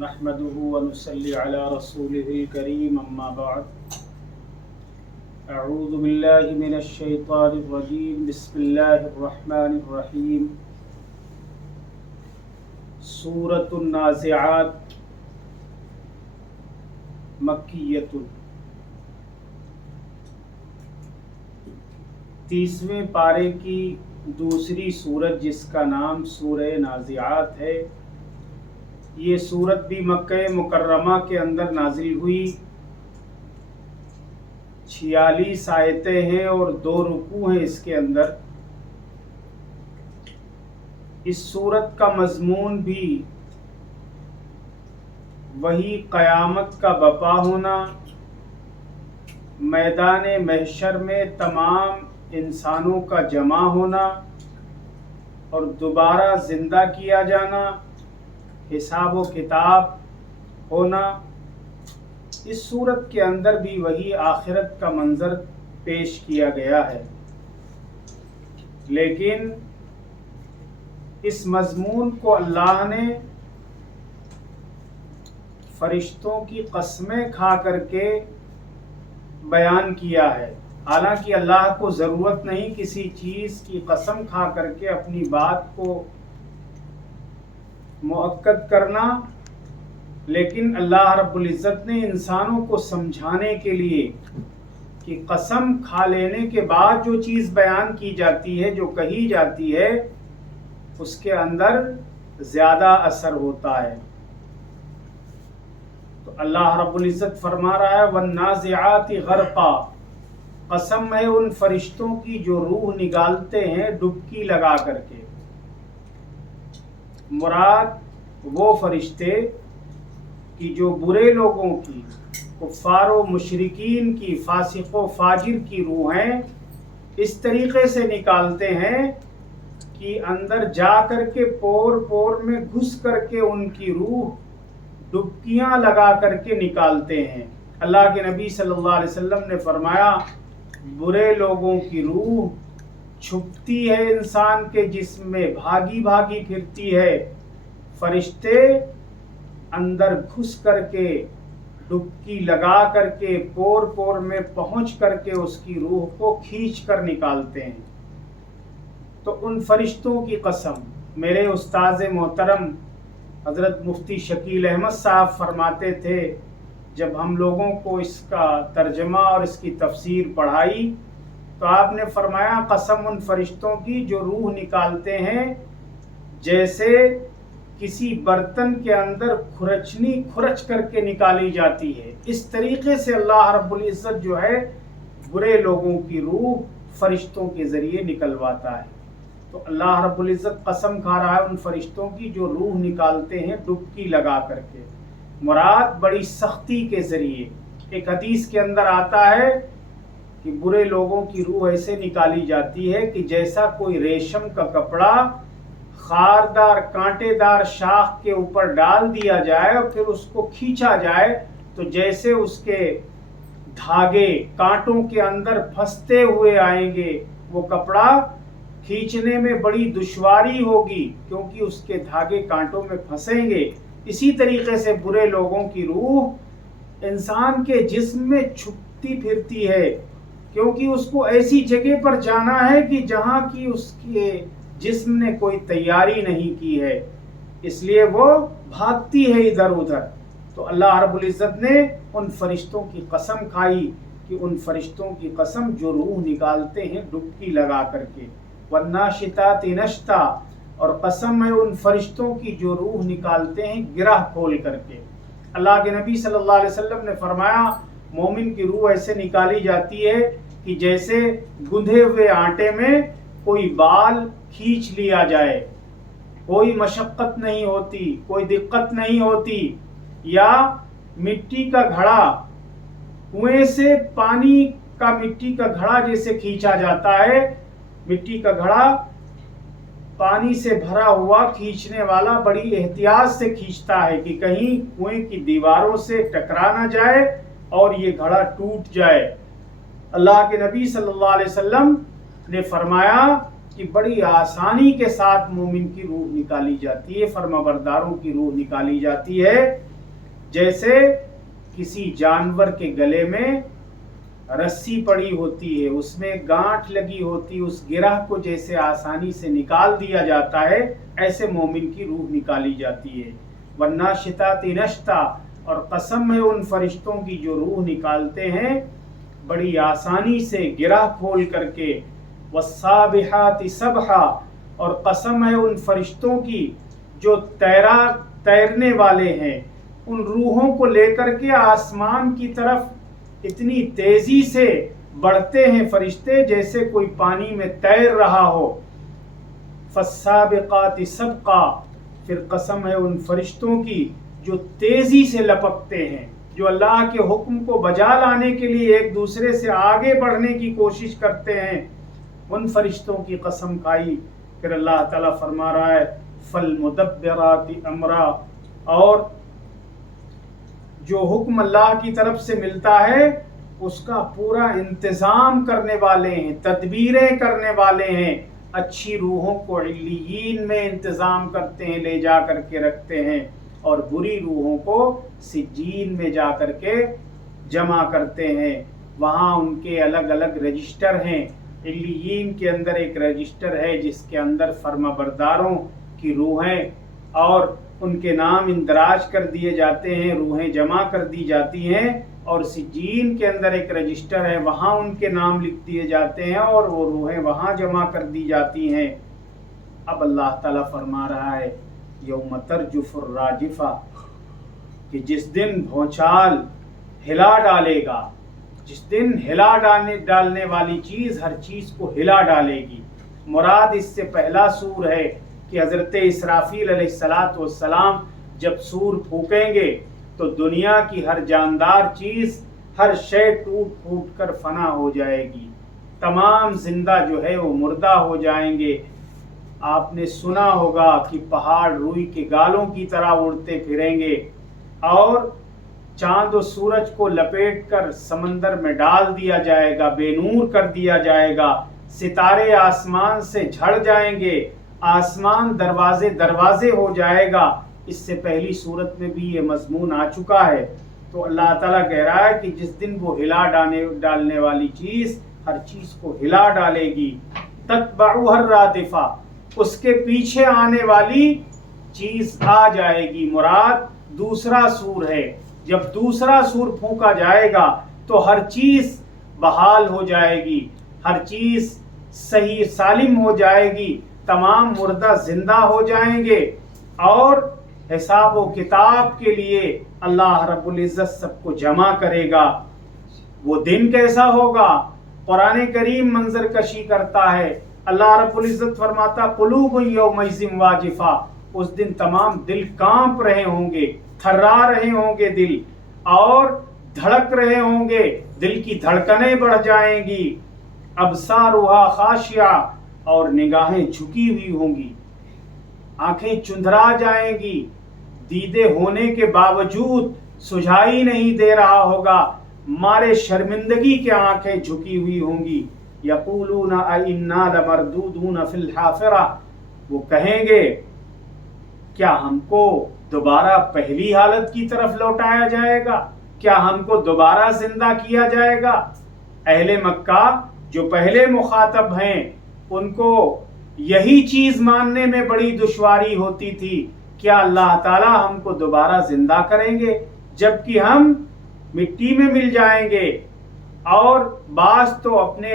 نحمده ونصلي على رسوله الكريم اما بعد اعوذ باللہ من الشیطان الرجیم بسم اللہ الرحمن الرحیم سورۃ النازعات مکیۃ 30ویں پارے کی دوسری سورت جس کا نام سورہ نازعات ہے. یہ سورت بھی مکہ مکرمہ کے اندر نازل ہوئی. 46 آیتیں ہیں اور 2 رکوع ہیں اس کے اندر. اس سورت کا مضمون بھی وہی قیامت کا برپا ہونا، میدان محشر میں تمام انسانوں کا جمع ہونا اور دوبارہ زندہ کیا جانا، حساب و کتاب ہونا. اس صورت کے اندر بھی وہی آخرت کا منظر پیش کیا گیا ہے، لیکن اس مضمون کو اللہ نے فرشتوں کی قسمیں کھا کر کے بیان کیا ہے. حالانکہ اللہ کو ضرورت نہیں کسی چیز کی قسم کھا کر کے اپنی بات کو مؤکد کرنا، لیکن اللہ رب العزت نے انسانوں کو سمجھانے کے لیے کہ قسم کھا لینے کے بعد جو چیز بیان کی جاتی ہے، جو کہی جاتی ہے، اس کے اندر زیادہ اثر ہوتا ہے. تو اللہ رب العزت فرما رہا ہے وَالنَّازِعَاتِ غَرْقًا، قسم ہے ان فرشتوں کی جو روح نکالتے ہیں ڈبکی لگا کر کے. مراد وہ فرشتے کہ جو برے لوگوں کی، کفار و مشرکین کی، فاسق و فاجر کی روحیں اس طریقے سے نکالتے ہیں کہ اندر جا کر کے پور پور میں گھس کر کے ان کی روح ڈبکیاں لگا کر کے نکالتے ہیں. اللہ کے نبی صلی اللہ علیہ وسلم نے فرمایا برے لوگوں کی روح چھپتی ہے انسان کے جسم میں، بھاگی بھاگی پھرتی ہے. فرشتے اندر گھس کر کے ڈبکی لگا کر کے پور پور میں پہنچ کر کے اس کی روح کو کھینچ کر نکالتے ہیں. تو ان فرشتوں کی قسم، میرے استاذ محترم حضرت مفتی شکیل احمد صاحب فرماتے تھے جب ہم لوگوں کو اس کا ترجمہ اور اس کی تفسیر پڑھائی تو آپ نے فرمایا قسم ان فرشتوں کی جو روح نکالتے ہیں جیسے کسی برتن کے اندر کھرچنی کھرچ کر کے نکالی جاتی ہے، اس طریقے سے اللہ رب العزت جو ہے برے لوگوں کی روح فرشتوں کے ذریعے نکلواتا ہے. تو اللہ رب العزت قسم کھا رہا ہے ان فرشتوں کی جو روح نکالتے ہیں ڈبکی لگا کر کے. مراد بڑی سختی کے ذریعے. ایک حدیث کے اندر آتا ہے کہ برے لوگوں کی روح ایسے نکالی جاتی ہے کہ جیسا کوئی ریشم کا کپڑا خاردار کانٹے دار شاخ کے اوپر ڈال دیا جائے اور پھر اس کو کھینچا جائے تو جیسے اس کے دھاگے کانٹوں کے اندر پھنستے ہوئے آئیں گے. وہ کپڑا کھینچنے میں بڑی دشواری ہوگی کیونکہ اس کے دھاگے کانٹوں میں پھنسیں گے. اسی طریقے سے برے لوگوں کی روح انسان کے جسم میں چھپتی پھرتی ہے کیونکہ اس کو ایسی جگہ پر جانا ہے کہ جہاں کی اس کے جسم نے کوئی تیاری نہیں کی ہے، اس لیے وہ بھاگتی ہے ادھر ادھر. تو اللہ رب العزت نے ان فرشتوں کی قسم کھائی کہ ان فرشتوں کی قسم جو روح نکالتے ہیں ڈبکی لگا کر کے. وَالنَّاشِطَاتِ نَشْطًا، اور قسم ہے ان فرشتوں کی جو روح نکالتے ہیں گرہ کھول کر کے. اللہ کے نبی صلی اللہ علیہ وسلم نے فرمایا مومن کی روح ایسے نکالی جاتی ہے کہ جیسے گندھے ہوئے آٹے میں کوئی بال کھینچ لیا جائے، کوئی مشقت نہیں ہوتی، کوئی دقت نہیں ہوتی. یا مٹی کا گھڑا، کنویں سے پانی کا مٹی کا گھڑا جیسے کھینچا جاتا ہے، مٹی کا گھڑا پانی سے بھرا ہوا کھینچنے والا بڑی احتیاط سے کھینچتا ہے کہ کہیں کنویں کی دیواروں سے ٹکرا نہ جائے اور یہ گھڑا ٹوٹ جائے. اللہ کے نبی صلی اللہ علیہ وسلم نے فرمایا کہ بڑی آسانی کے ساتھ مومن کی روح نکالی جاتی ہے، فرمانبرداروں کی روح نکالی جاتی ہے، جیسے کسی جانور کے گلے میں رسی پڑی ہوتی ہے، اس میں گانٹھ لگی ہوتی، اس گرہ کو جیسے آسانی سے نکال دیا جاتا ہے، ایسے مومن کی روح نکالی جاتی ہے۔ والناشطات نشطا، اور قسم ہے ان فرشتوں کی جو روح نکالتے ہیں بڑی آسانی سے گرہ کھول کر کے۔ والسابحات سبحا، اور قسم ہے ان فرشتوں کی جو تیرنے والے ہیں، ان روحوں کو لے کر کے آسمان کی طرف اتنی تیزی سے بڑھتے ہیں فرشتے جیسے کوئی پانی میں تیر رہا ہو۔ فالسابقات سبقا، پھر قسم ہے ان فرشتوں کی جو تیزی سے لپکتے ہیں، جو اللہ کے حکم کو بجا لانے کے لیے ایک دوسرے سے آگے بڑھنے کی کوشش کرتے ہیں، ان فرشتوں کی قسم کھائی۔ پھر اللہ تعالیٰ فرما رہا ہے فالمدبرات امرا، اور جو حکم اللہ کی طرف سے ملتا ہے اس کا پورا انتظام کرنے والے ہیں، تدبیریں کرنے والے ہیں، اچھی روحوں کو علیین میں انتظام کرتے ہیں، لے جا کر کے رکھتے ہیں، اور بری روحوں کو سجین میں جا کر کے جمع کرتے ہیں، وہاں ان کے الگ الگ رجسٹر ہیں۔ علیین کے اندر ایک رجسٹر ہے جس کے اندر فرما برداروں کی روحیں اور ان کے نام اندراج کر دیے جاتے ہیں، روحیں جمع کر دی جاتی ہیں، اور سجین کے اندر ایک رجسٹر ہے، وہاں ان کے نام لکھ دیے جاتے ہیں اور وہ روحیں وہاں جمع کر دی جاتی ہیں۔ اب اللہ تعالیٰ فرما رہا ہے یوم ترجف الراجفہ، کہ جس دن بھونچال ہلا ڈالے گا، جس دن ہلا ڈالنے والی چیز ہر چیز کو ہلا ڈالے گی۔ مراد اس سے پہلا سور ہے کہ حضرت اسرافیل علیہ السلام جب سور پھونکیں گے تو دنیا کی ہر جاندار چیز، ہر شے ٹوٹ پھوٹ کر فنا ہو جائے گی، تمام زندہ جو ہے وہ مردہ ہو جائیں گے۔ آپ نے سنا ہوگا کہ پہاڑ روئی کے گالوں کی طرح اڑتے پھریں گے، اور چاند و سورج کو لپیٹ کر سمندر میں ڈال دیا جائے گا، بے نور کر دیا جائے گا، ستارے آسمان سے جھڑ جائیں گے، آسمان دروازے ہو جائے گا۔ اس سے پہلی صورت میں بھی یہ مضمون آ چکا ہے۔ تو اللہ تعالیٰ کہہ رہا ہے کہ جس دن وہ ہلا ڈالنے والی چیز ہر چیز کو ہلا ڈالے گی، تتبعها الرادفہ، اس کے پیچھے آنے والی چیز آ جائے گی۔ مراد دوسرا سور ہے، جب دوسرا سور پھونکا جائے گا تو ہر چیز بحال ہو جائے گی، ہر چیز صحیح سالم ہو جائے گی، تمام مردہ زندہ ہو جائیں گے، اور حساب و کتاب کے لیے اللہ رب العزت سب کو جمع کرے گا۔ وہ دن کیسا ہوگا؟ قرآن کریم منظر کشی کرتا ہے۔ اللہ رب العزت فرماتا قلوب یومئذ واجفہ، اس دن تمام دل کانپ رہے ہوں گے، تھرا رہے ہوں گے دل، اور دھڑک رہے ہوں گے، دل کی دھڑکنیں بڑھ جائیں گی۔ ابصارها خاشعہ، اور نگاہیں جھکی ہوئی ہوں گی، آنکھیں چندھرا جائیں گی، دیدے ہونے کے باوجود سجھائی نہیں دے رہا ہوگا، مارے شرمندگی کے آنکھیں جھکی ہوئی ہوں گی۔ یقولون ائنا لمردودون فی الحافرہ، وہ کہیں گے کیا ہم کو دوبارہ پہلی حالت کی طرف لوٹایا جائے گا؟ کیا ہم کو دوبارہ زندہ کیا جائے گا؟ اہل مکہ جو پہلے مخاطب ہیں ان کو یہی چیز ماننے میں بڑی دشواری ہوتی تھی، کیا اللہ تعالی ہم کو دوبارہ زندہ کریں گے جبکہ ہم مٹی میں مل جائیں گے؟ اور بعض تو اپنے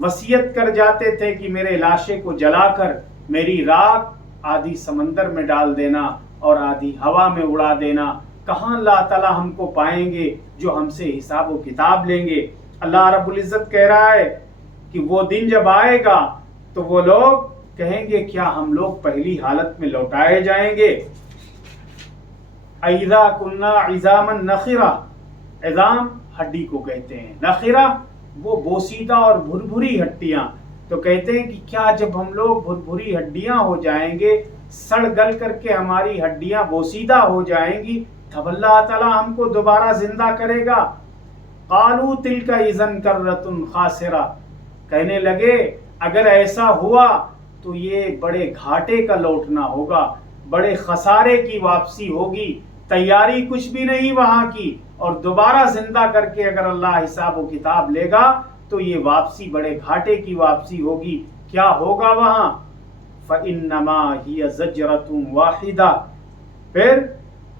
وصیت کر جاتے تھے کہ میرے لاشے کو جلا کر میری راکھ آدھی سمندر میں ڈال دینا اور آدھی ہوا میں اڑا دینا۔ کہاں اللہ تعالی ہم کو پائیں گے جو ہم سے حساب و کتاب لیں گے؟ اللہ رب العزت کہہ رہا ہے کہ وہ دن جب آئے گا تو وہ لوگ کہیں گے کیا ہم لوگ پہلی حالت میں لوٹائے جائیں گے؟ اذا کنا عظاما نخرہ، عظام ہڈی کو کہتے ہیں، نخرہ وہ بوسیدہ اور بھربھری ہڈیاں، تو کہتے ہیں کہ کیا جب ہم لوگ بھربھری ہڈیاں ہو جائیں گے، سڑ گل کر کے ہماری ہڈیاں بوسیدہ ہو جائیں گی، تب اللہ تعالی ہم کو دوبارہ زندہ کرے گا؟ قالوا تلک اذا کرۃ خاسرہ، کہنے لگے اگر ایسا ہوا تو یہ بڑے گھاٹے کا لوٹنا ہوگا، بڑے خسارے کی واپسی ہوگی، تیاری کچھ بھی نہیں وہاں کی، اور دوبارہ زندہ کر کے اگر اللہ حساب و کتاب لے گا تو یہ واپسی بڑے گھاٹے کی واپسی ہوگی۔ کیا ہوگا وہاں؟ فَإِنَّمَا هِيَ زَجْرَةٌ وَاحِدَةٌ۔ پھر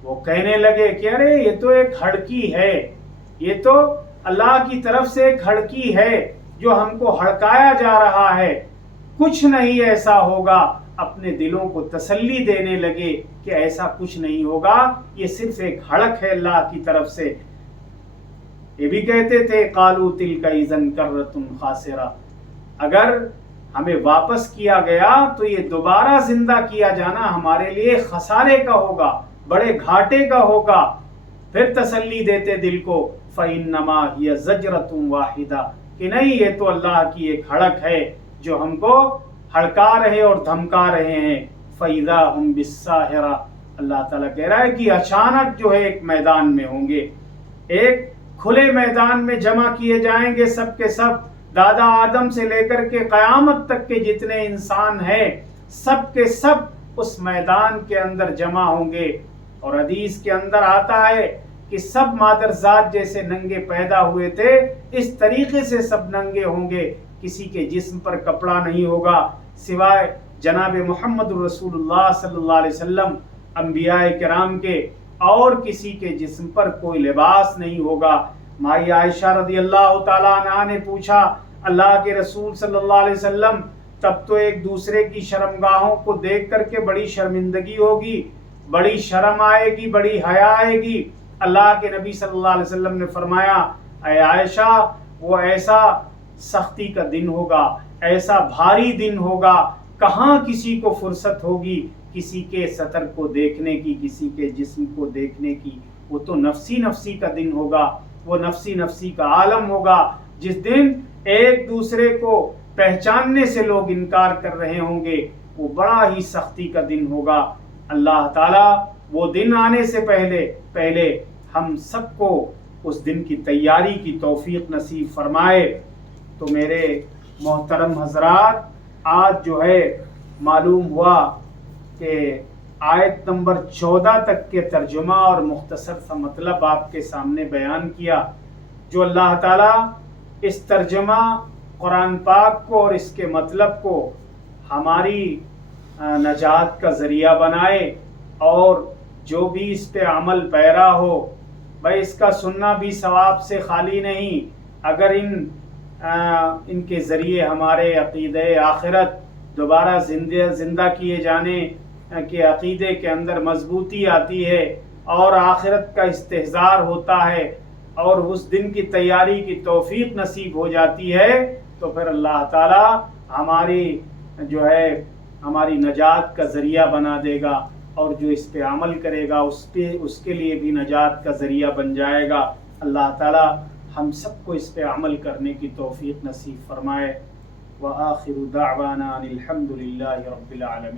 وہ کہنے لگے کہ ارے یہ تو ایک ہڑکی ہے، یہ تو اللہ کی طرف سے ایک ہڑکی ہے جو ہم کو ہڑکایا جا رہا ہے، کچھ نہیں ایسا ہوگا۔ اپنے دلوں کو تسلی دینے لگے کہ ایسا کچھ نہیں ہوگا، یہ صرف ایک ہڑک ہے اللہ کی طرف سے۔ یہ بھی کہتے تھے قالوا تلک اذا کرۃ خاسرہ، اگر ہمیں واپس کیا گیا تو یہ دوبارہ زندہ کیا جانا ہمارے لیے خسارے کا ہوگا، بڑے گھاٹے کا ہوگا۔ پھر تسلی دیتے دل کو فإنما هي زجرۃ واحدہ، کہ نہیں یہ تو اللہ کی ایک ہڑک ہے جو ہم کو ہڑکا رہے اور دھمکا رہے ہیں۔ فإذا هم بالساہرہ، اللہ تعالیٰ کہہ رہا ہے کہ اچانک جو ہے ایک میدان میں ہوں گے، ایک کھلے میدان میں جمع کیے جائیں گے سب کے سب، دادا آدم سے لے کر کے قیامت تک کے جتنے انسان ہیں سب کے سب اس میدان کے اندر جمع ہوں گے۔ اور حدیث کے اندر آتا ہے کہ سب مادرزاد جیسے ننگے پیدا ہوئے تھے اس طریقے سے سب ننگے ہوں گے، کسی کے جسم پر کپڑا نہیں ہوگا سوائے جناب محمد رسول اللہ صلی اللہ علیہ وسلم، انبیاء کرام کے، اور کسی کے جسم پر کوئی لباس نہیں ہوگا۔ مائی عائشہ رضی اللہ تعالیٰ عنہا نے پوچھا اللہ کے رسول صلی اللہ علیہ وسلم، تب تو ایک دوسرے کی شرمگاہوں کو دیکھ کر کے بڑی شرمندگی ہوگی، بڑی شرم آئے گی، بڑی حیا آئے گی۔ اللہ کے نبی صلی اللہ علیہ وسلم نے فرمایا اے عائشہ، وہ ایسا سختی کا دن ہوگا، ایسا بھاری دن ہوگا، کہاں کسی کو فرصت ہوگی کسی کے سطر کو دیکھنے کی، کسی کے جسم کو دیکھنے کی۔ وہ تو نفسی نفسی کا دن ہوگا، وہ نفسی نفسی کا عالم ہوگا، جس دن ایک دوسرے کو پہچاننے سے لوگ انکار کر رہے ہوں گے، وہ بڑا ہی سختی کا دن ہوگا۔ اللہ تعالیٰ وہ دن آنے سے پہلے ہم سب کو اس دن کی تیاری کی توفیق نصیب فرمائے۔ تو میرے محترم حضرات، آج جو ہے معلوم ہوا کہ آیت نمبر 14 تک کے ترجمہ اور مختصر سا مطلب آپ کے سامنے بیان کیا۔ جو اللہ تعالیٰ اس ترجمہ قرآن پاک کو اور اس کے مطلب کو ہماری نجات کا ذریعہ بنائے، اور جو بھی اس پہ عمل پیرا ہو، بھائی اس کا سننا بھی ثواب سے خالی نہیں، اگر ان کے ذریعے ہمارے عقیدہ آخرت دوبارہ زندہ کیے جانے کے عقیدے کے اندر مضبوطی آتی ہے اور آخرت کا استحضار ہوتا ہے اور اس دن کی تیاری کی توفیق نصیب ہو جاتی ہے، تو پھر اللہ تعالیٰ ہماری نجات کا ذریعہ بنا دے گا، اور جو اس پہ عمل کرے گا اس کے لیے بھی نجات کا ذریعہ بن جائے گا۔ اللہ تعالیٰ ہم سب کو اس پہ عمل کرنے کی توفیق نصیب فرمائے۔ وآخر دعوانا الحمد للہ رب العالمین۔